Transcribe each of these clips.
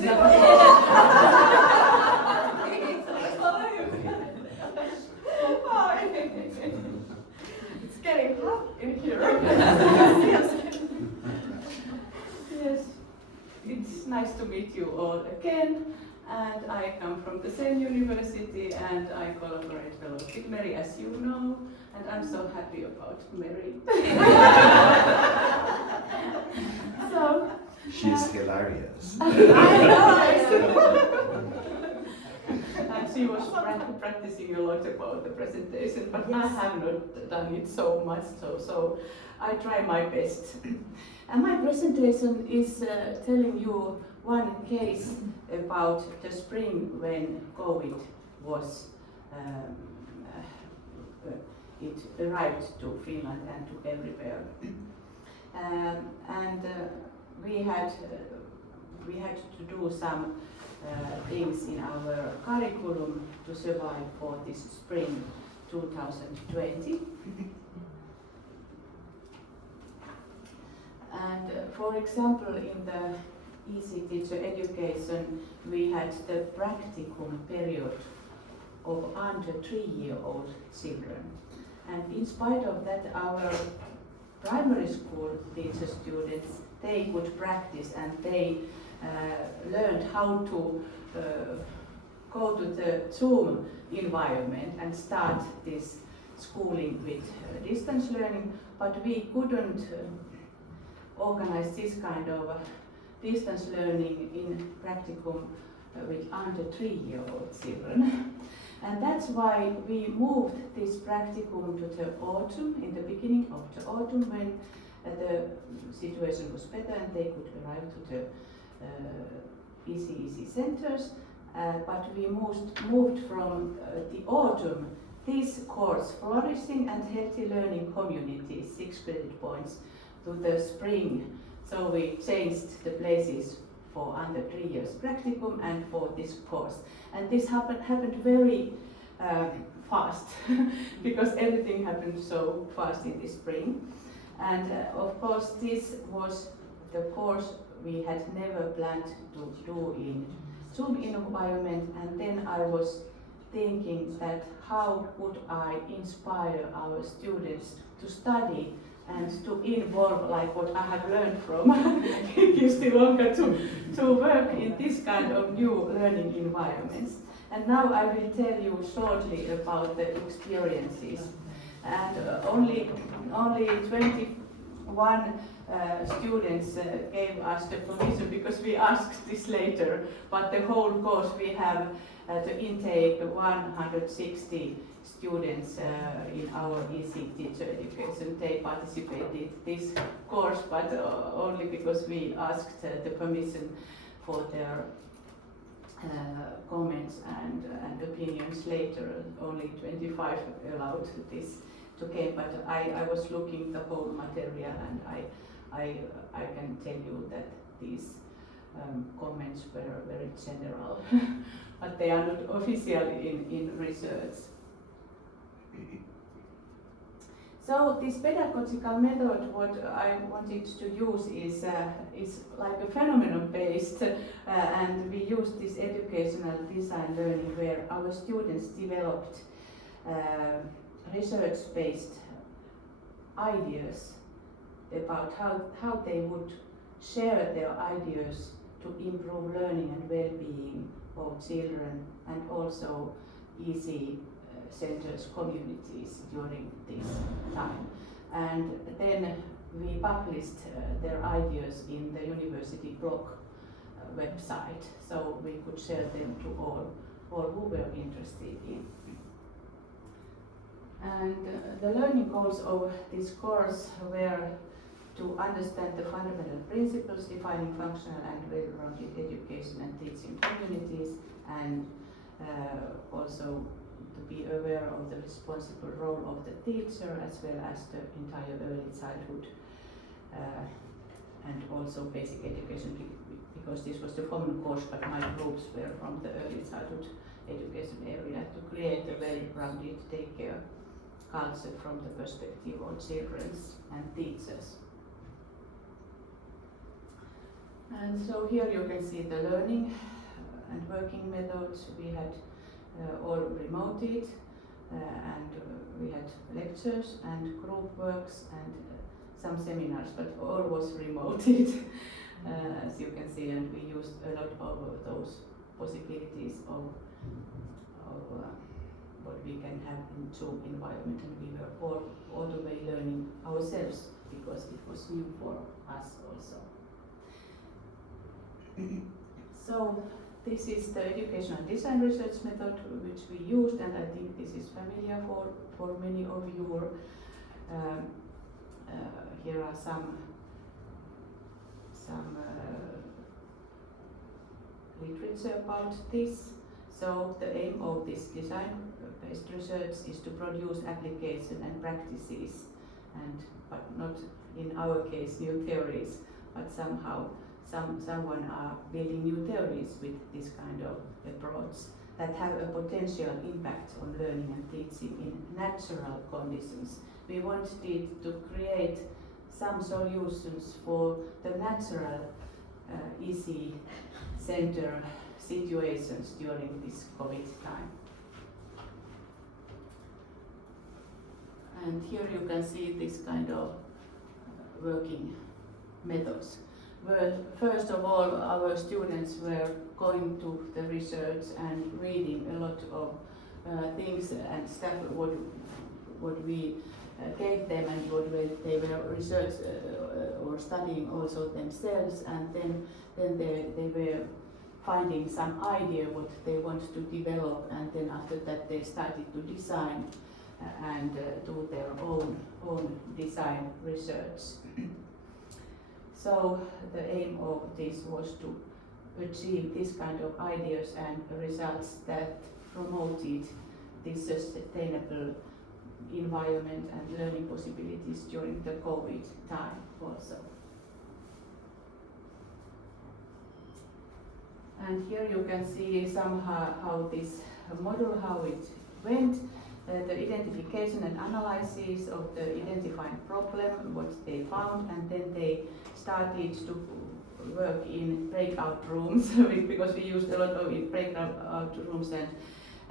It's getting hot in here. Yes, it's nice to meet you all again. And I come from the same university and I collaborate a lot with Mary, as you know. And I'm so happy about Mary. So, she's hilarious. I know. And she was practicing a lot about the presentation, but yes. I have not done it so much, so I try my best. And my presentation is telling you one case about the spring when COVID was, it arrived to Finland and to everywhere. We had to do some things in our curriculum to survive for this spring 2020. And for example, in the ECEC teacher education, we had the practicum period of under 3-year-old children. And in spite of that, our primary school teacher students, they could practice and they learned how to go to the Zoom environment and start this schooling with distance learning, but we couldn't organize this kind of distance learning in practicum with under 3-year-old children. And that's why we moved this practicum to the autumn, in the beginning of the autumn, when the situation was better and they could arrive to the ECEC centers. But we moved from the autumn this course, Flourishing and Healthy Learning Communities, 6 credit points, to the spring. So we changed the places for under 3 years practicum and for this course. And this happened very fast because everything happened so fast in the spring. And of course this was the course we had never planned to do in Zoom environment, and then I was thinking that how could I inspire our students to study and to involve like what I have learned from Kirsti Lonka to work in this kind of new learning environments. And now I will tell you shortly about the experiences. And only 21 students gave us the permission because we asked this later, but the whole course we have the intake 160 students in our ECEC teacher education. They participated this course, but only because we asked the permission for their comments and opinions later. Only 25 allowed this to came, but I was looking the whole material and I can tell you that these comments were very general, but they are not official in research. So this pedagogical method, what I wanted to use is like a phenomenon-based, and we use this educational design learning where our students developed research-based ideas about how they would share their ideas to improve learning and well-being of children and also EC centers communities during this time. And then we published their ideas in the university blog website, so we could share them to all who were interested in. And the learning goals of this course were to understand the fundamental principles defining functional and well-rounded education and teaching communities, and also to be aware of the responsible role of the teacher as well as the entire early childhood and also basic education, because this was the common course, but my groups were from the early childhood education area, to create a well-rounded daycare culture from the perspective of children and teachers. And so here you can see the learning and working methods. We had all remoted and we had lectures and group works and some seminars, but all was remoted as you can see, and we used a lot of those possibilities of what we can have in Zoom environment, and we were all the way learning ourselves because it was new for us also. So this is the educational design research method which we used, and I think this is familiar for many of you. Here are some literature about this. So the aim of this design-based research is to produce application and practices, but not in our case new theories, but somehow someone are building new theories with this kind of approach that have a potential impact on learning and teaching in natural conditions. We wanted to create some solutions for the natural EC center situations during this COVID time. And here you can see this kind of working methods. Well, first of all, our students were going to the research and reading a lot of things and stuff what we gave them and what they were research or studying also themselves, and then they were finding some idea what they want to develop, and then after that they started to design and do their own design research. So the aim of this was to achieve this kind of ideas and results that promoted this sustainable environment and learning possibilities during the COVID time also. And here you can see somehow how this model, how it went, the identification and analysis of the identifying problem, what they found, and then they started to work in breakout rooms because we used a lot of breakout rooms,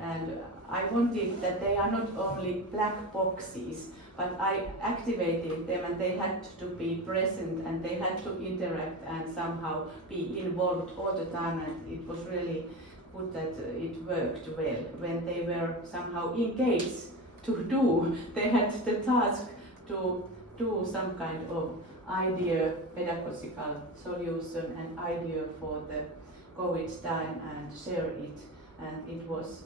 and I wanted that they are not only black boxes, but I activated them and they had to be present and they had to interact and somehow be involved all the time, and it was really good that it worked well. When they were somehow engaged to do, they had the task to do some kind of idea, pedagogical solution and idea for the COVID time and share it, and it was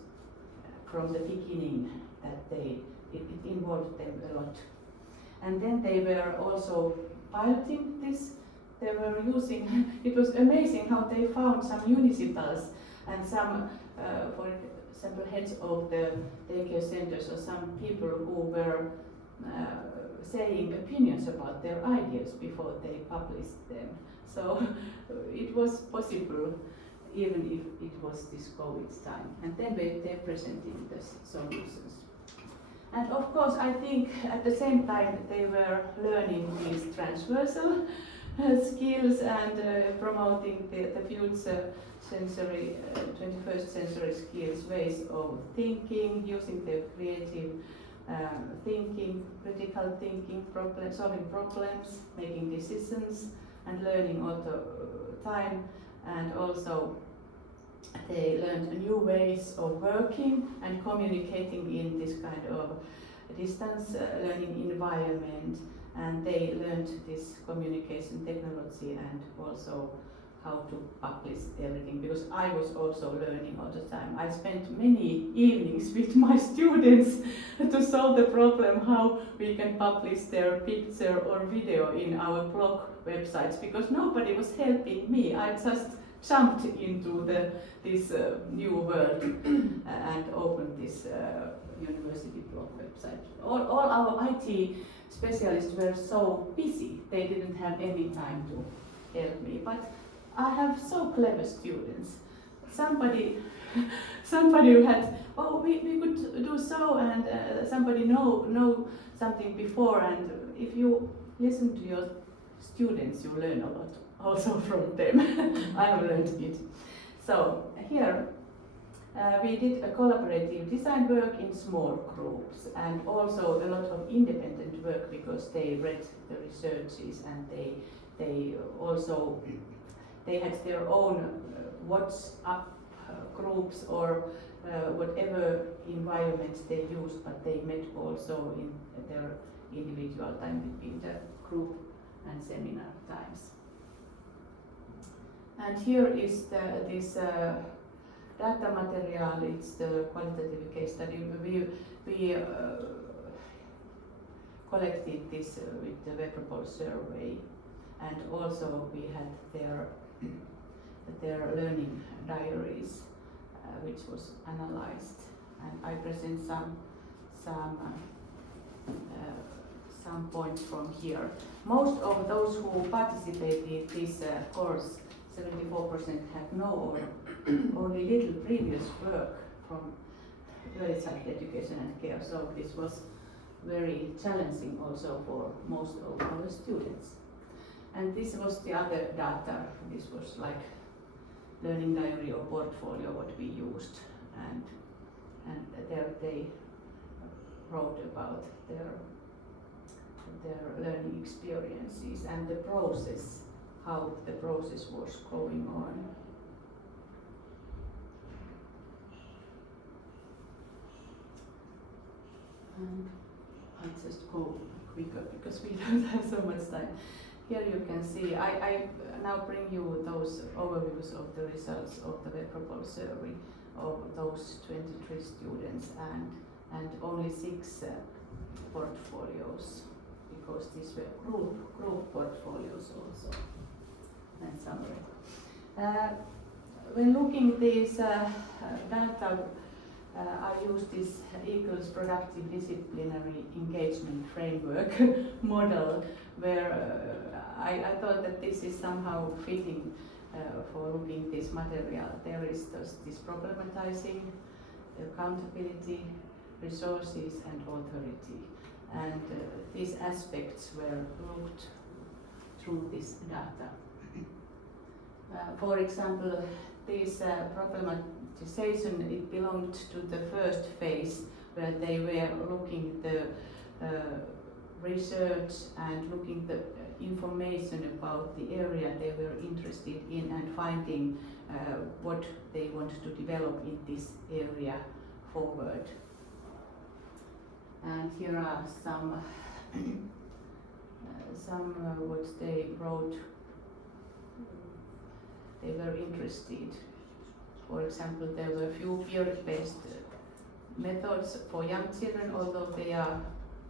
from the beginning that it involved them a lot. And then they were also piloting this. They were using, it was amazing how they found some municipals and some, for example, heads of the daycare centers or some people who were saying opinions about their ideas before they published them. So it was possible even if it was this COVID time. And then they presented the solutions. And of course, I think at the same time they were learning these transversal skills and promoting the future sensory, 21st century skills, ways of thinking, using their creative thinking, critical thinking, solving problems, making decisions, and learning all the time. And also they learned new ways of working and communicating in this kind of distance learning environment, and they learned this communication technology and also how to publish everything, because I was also learning all the time. I spent many evenings with my students to solve the problem how we can publish their picture or video in our blog websites, because nobody was helping me. I just jumped into this new world and opened this university blog website. All our IT specialists were so busy, they didn't have any time to help me. But I have so clever students. Somebody who had, we could do so, and somebody know something before, and if you listen to your students, you learn a lot also from them. I have learned it. So here we did a collaborative design work in small groups, and also a lot of independent work because they read the researches, and they also they had their own WhatsApp groups or whatever environment they used, but they met also in their individual time between the group and seminar times. And here is this data material. It's the qualitative case study. We collected this with the Webropol survey, and also we had their learning diaries, which was analyzed. And I present some points from here. Most of those who participated in this course, 74% had no or only little previous work from early childhood education and care. So this was very challenging also for most of our students. And this was the other data. This was like learning diary or portfolio what we used, and there they wrote about their learning experiences and the process, how the process was going on. And I just go quicker because we don't have so much time. Here you can see, I now bring you those overviews of the results of the Webropol survey of those 23 students, and only 6 portfolios, because these were group portfolios also, and summary. When looking these data, I use this equals productive disciplinary engagement framework model, where I thought that this is somehow fitting for looking this material. There is this problematizing, accountability, resources and authority, and these aspects were looked through this data. For example, this problematization, it belonged to the first phase, where they were looking the research and looking the information about the area they were interested in, and finding what they want to develop in this area forward. And here are some what they wrote. They were interested. For example, there were few peer-based methods for young children, although they are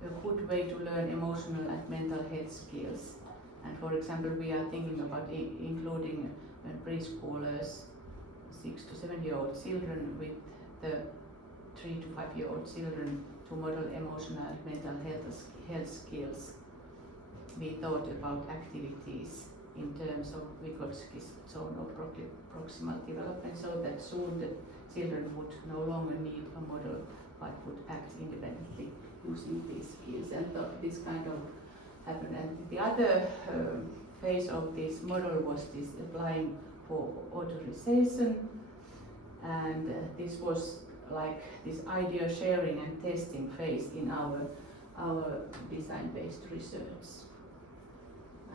a good way to learn emotional and mental health skills. And for example, we are thinking about including preschoolers, 6 to 7-year-old children with the 3 to 5-year-old children to model emotional and mental health skills. We thought about activities in terms of Vygotski's zone of proximal development, so that soon the children would no longer need a model but would act independently using these skills, and this kind of happened. And the other phase of this model was this applying for authorization, and this was like this idea sharing and testing phase in our design-based research.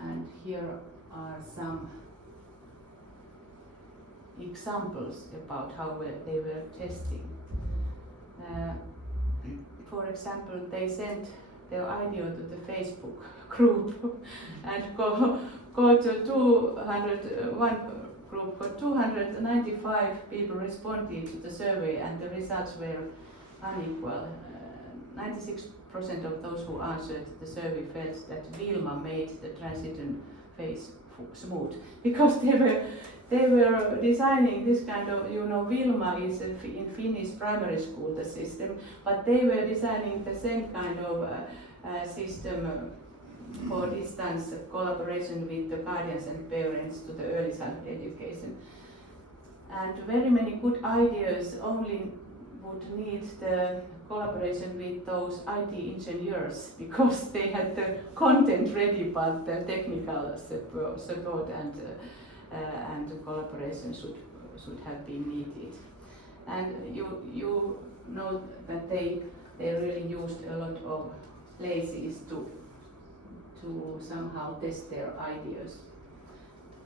And here are some examples about how they were testing. For example, they sent their idea to the Facebook group and go to one group, got 295 people responded to the survey, and the results were unequal. 96% of those who answered the survey felt that Vilma made the transition phase smooth, because they were designing this kind of, Vilma is in Finnish primary school, the system, but they were designing the same kind of system for distance collaboration with the guardians and parents to the early childhood education. And very many good ideas only would need the collaboration with those IT engineers because they had the content ready, but the technical support and collaboration should have been needed. And you know that they really used a lot of places to somehow test their ideas.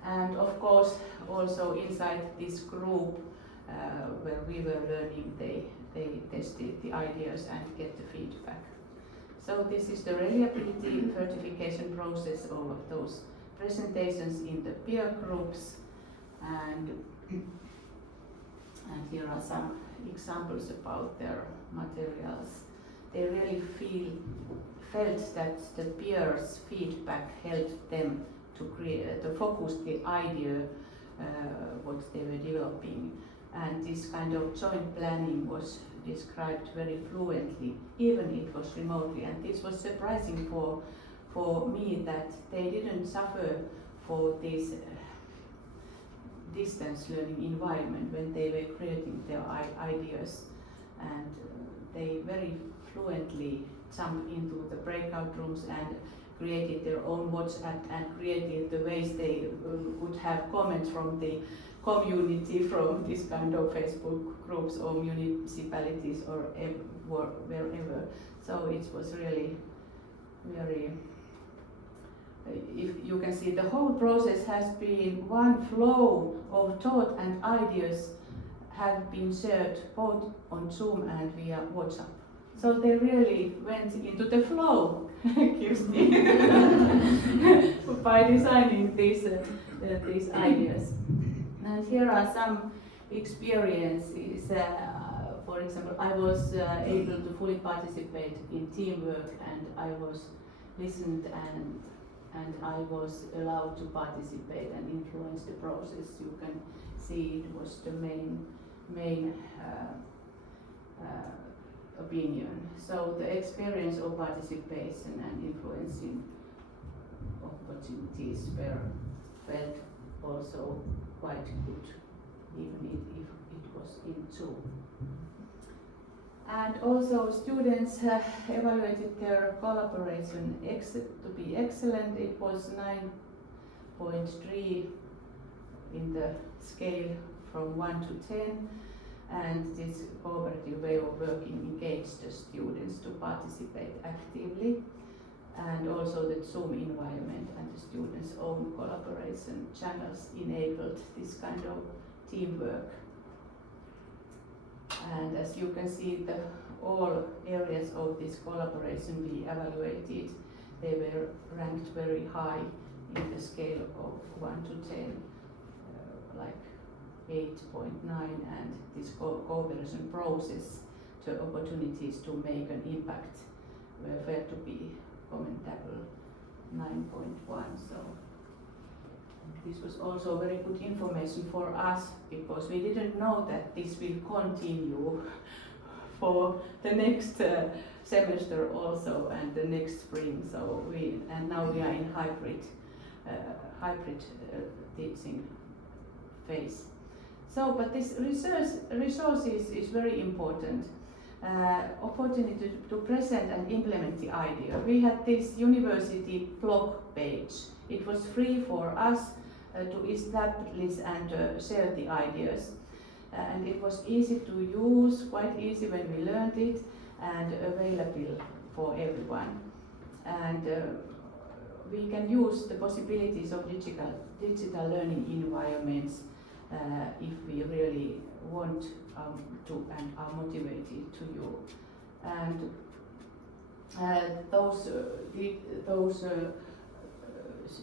And of course, also inside this group where we were learning, they tested the ideas and get the feedback. So this is the reliability certification process of those presentations in the peer groups, and here are some examples about their materials. They really felt that the peers' feedback helped them to focus the idea what they were developing, and this kind of joint planning was described very fluently, even it was remotely, and this was surprising for me that they didn't suffer for this distance learning environment when they were creating their ideas, and they very fluently jumped into the breakout rooms and created their own WhatsApp and created the ways they would have comments from the community from this kind of Facebook groups or municipalities or wherever. So it was really very, if you can see, the whole process has been one flow of thought, and ideas have been shared both on Zoom and via WhatsApp. So they really went into the flow, Kirsti, by designing these ideas. And here are some experiences. For example, I was able to fully participate in teamwork, and I was listened and I was allowed to participate and influence the process. You can see it was the main opinion. So the experience of participation and influencing opportunities were felt also quite good, even if it was in Zoom. And also students evaluated their collaboration to be excellent. It was 9.3 in the scale from 1 to 10. And this cooperative way of working engaged the students to participate actively, and also the Zoom environment and the students' own collaboration channels enabled this kind of teamwork. And as you can see, all areas of this collaboration we evaluated, they were ranked very high in the scale of 1 to 10, like 8.9, and this cooperation process, the opportunities to make an impact were felt to be commendable, 9.1. So this was also very good information for us, because we didn't know that this will continue for the next semester also and the next spring. So now we are in hybrid teaching phase. So, but this resources is very important. Opportunity to present and implement the idea. We had this university blog page. It was free for us to establish and share the ideas. And it was easy to use, quite easy when we learned it, and available for everyone. And we can use the possibilities of digital learning environments if we really want to and are motivated to use. And those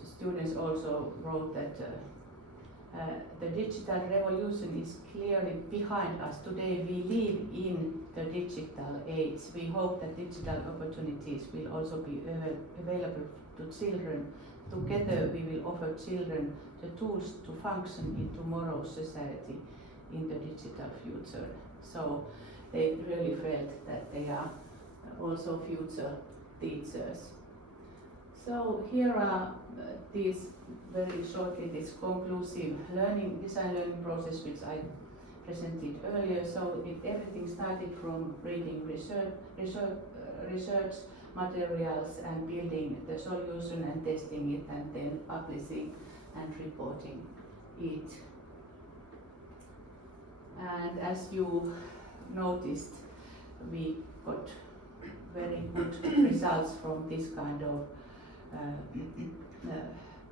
students also wrote that the digital revolution is clearly behind us. Today we live in the digital age. We hope that digital opportunities will also be available to children. Together we will offer children the tools to function in tomorrow's society in the digital future. So they really felt that they are also future teachers. So here are these very shortly this conclusive design learning process which I presented earlier. So everything started from reading research materials and building the solution and testing it and then publishing and reporting it. And as you noticed, we got very good results from this kind of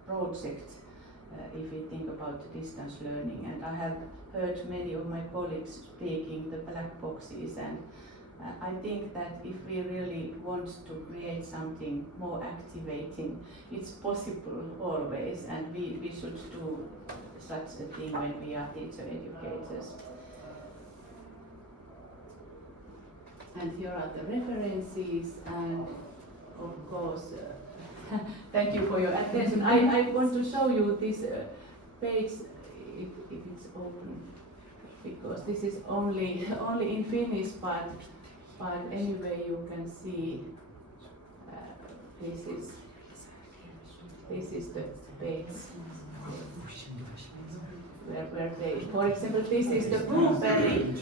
project if we think about distance learning. And I have heard many of my colleagues speaking the black boxes, and I think that if we really want to create something more activating, it's possible always, and we should do such a thing when we are teacher educators. And here are the references, and of course, thank you for your attention. I want to show you this page, if it's open, because this is only in Finnish, but anyway you can see this is the page where they, for example, this is the blueberry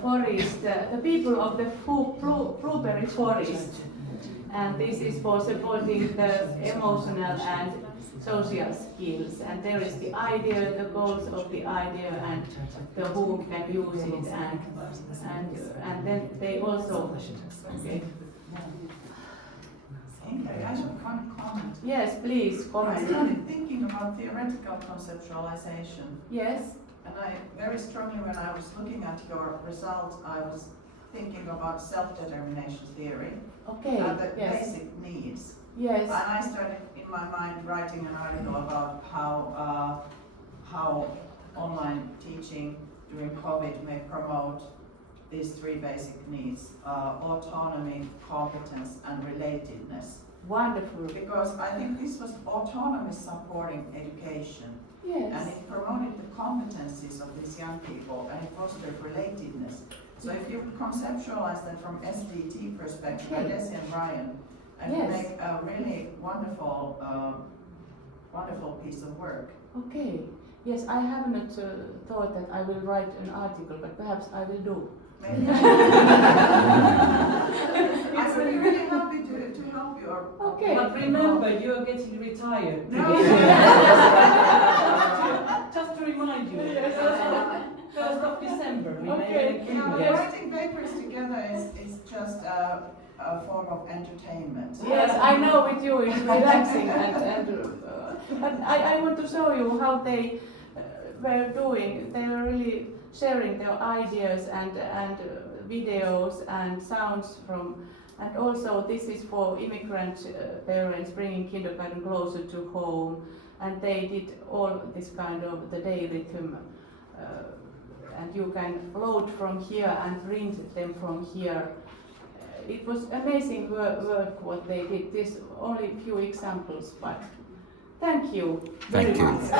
forest, the people of the blueberry forest, and this is for supporting the emotional and social skills. And there is the idea, the goals of the idea, and the who can use it, and then they also. Okay. Inkeri, I have one comment. Yes, please comment. I started thinking about theoretical conceptualization. Yes. And I very strongly, when I was looking at your results, I was thinking about self-determination theory. Okay. And the Yes. basic needs. Yes. And I started in my mind writing an article about how online teaching during COVID may promote these three basic needs: autonomy, competence, and relatedness. Wonderful. Because I think this was autonomy supporting education. Yes. And it promoted the competencies of these young people, and it fostered relatedness. So if you conceptualize that from SDT perspective, Okay. Desi and Ryan, and Yes. make a really wonderful, wonderful piece of work. Okay. Yes, I haven't thought that I will write an article, but perhaps I will do. Maybe I would be really happy to help you. Okay. But remember, you are getting retired. No. Just to remind you. 1st of December. Okay. Writing papers together is just a form of entertainment. Yes, I know with you it's relaxing, but I want to show you how they were doing. They were really sharing their ideas and videos and sounds from, and also this is for immigrant parents bringing kindergarten closer to home, and they did all this kind of the day rhythm, and you can float from here and print them from here. It was amazing work what they did. This only a few examples, but thank you very Thank you. much.